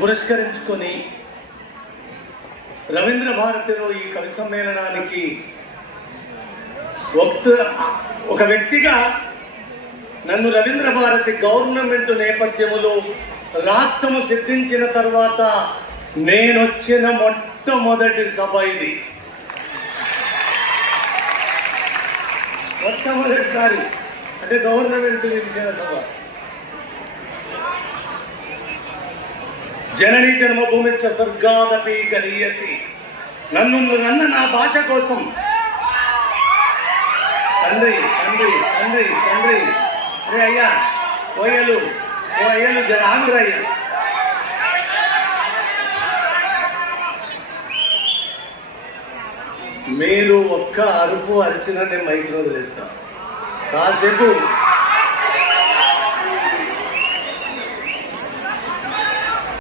పురస్కరించుకొని రవీంద్ర భారతిలో ఈ కవి సమ్మేళనానికి ఒక వ్యక్తిగా నన్ను రవీంద్ర భారతి గవర్నమెంట్ నేపథ్యములో రాష్ట్రము సిద్ధించిన తర్వాత నేనొచ్చిన మొట్టమొదటి సభ ఇది. మొట్టమొదటిసారి అంటే గవర్నమెంట్ ఇచ్చిన సభ. జననీ జన్మభూమి స్వర్గాదపి గరీయసి. నన్ను నా భాష కోసం తండ్రి తండ్రి తండ్రి తండ్రి అరే అయ్యా ఓ అయ్యలు జరానురయ్యా. మీరు ఒక్క అరుపు అరిచినా నేను మైక్లో వదిలేస్తాను. కాసేపు